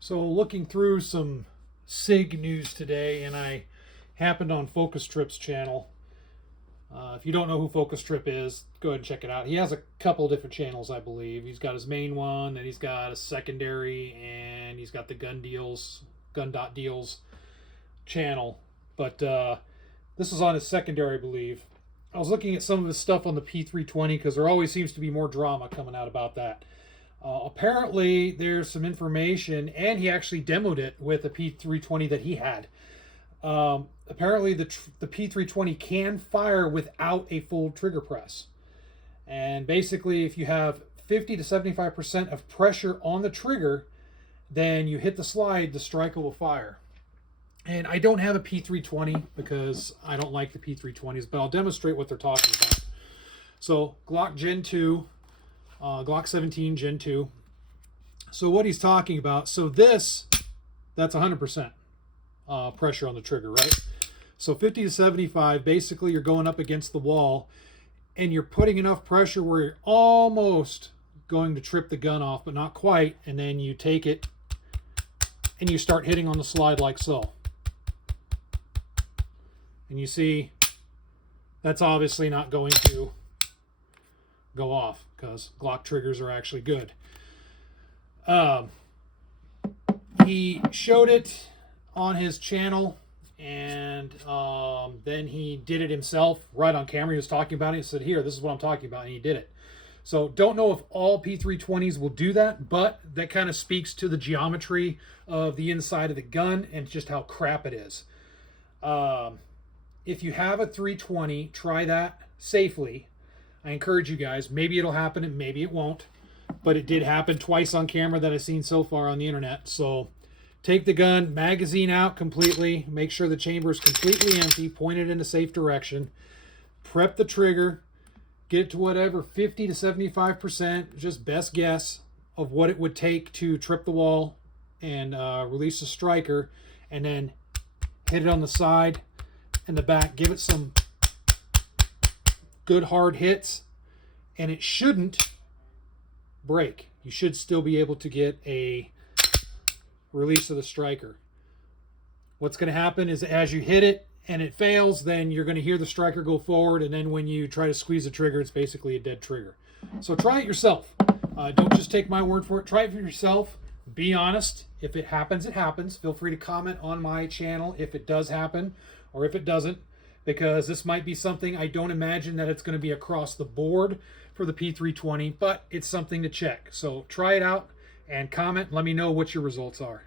So looking through some Sig news today, and I happened on Focustripp's channel. If you don't know who Focustripp is, go ahead and check it out. He has a couple different channels, I believe. He's got his main one, and he's got a secondary, and he's got the gun.deals channel. But this is on his secondary, I believe. I was looking at some of his stuff on the P320 because there always seems to be more drama coming out about that. Apparently, there's some information, and he actually demoed it with a P320 that he had. Apparently, the P320 can fire without a full trigger press. And basically, if you have 50 to 75% of pressure on the trigger, then you hit the slide, the striker will fire. And I don't have a P320 because I don't like the P320s, but I'll demonstrate what they're talking about. So, Glock Gen 2. Glock 17 Gen 2. So what he's talking about, so that's 100% pressure on the trigger, right? So 50 to 75, basically you're going up against the wall and you're putting enough pressure where you're almost going to trip the gun off, but not quite, and then you take it and you start hitting on the slide like so. And you see, that's obviously not going to go off because Glock triggers are actually good. He showed it on his channel, and then he did it himself right on camera. He was talking about it. He said, here, this is what I'm talking about, and he did it. So don't know if all P320s will do that, but that kind of speaks to the geometry of the inside of the gun and just how crap it is. If you have a 320, try that safely. I encourage you guys. Maybe it'll happen and maybe it won't. But it did happen twice on camera that I've seen so far on the internet. So take the gun, magazine out completely. Make sure the chamber is completely empty. Point it in a safe direction. Prep the trigger. Get it to whatever, 50 to 75%. Just best guess of what it would take to trip the wall and release the striker. And then hit it on the side and the back. Give it some good hard hits, and it shouldn't break. You should still be able to get a release of the striker. What's going to happen is as you hit it and it fails, then you're going to hear the striker go forward, and then when you try to squeeze the trigger, it's basically a dead trigger. So try it yourself. Don't just take my word for it. Try it for yourself. Be honest. If it happens, it happens. Feel free to comment on my channel if it does happen or if it doesn't, because this might be something, I don't imagine that it's going to be across the board for the P320, but it's something to check. So try it out and comment. Let me know what your results are.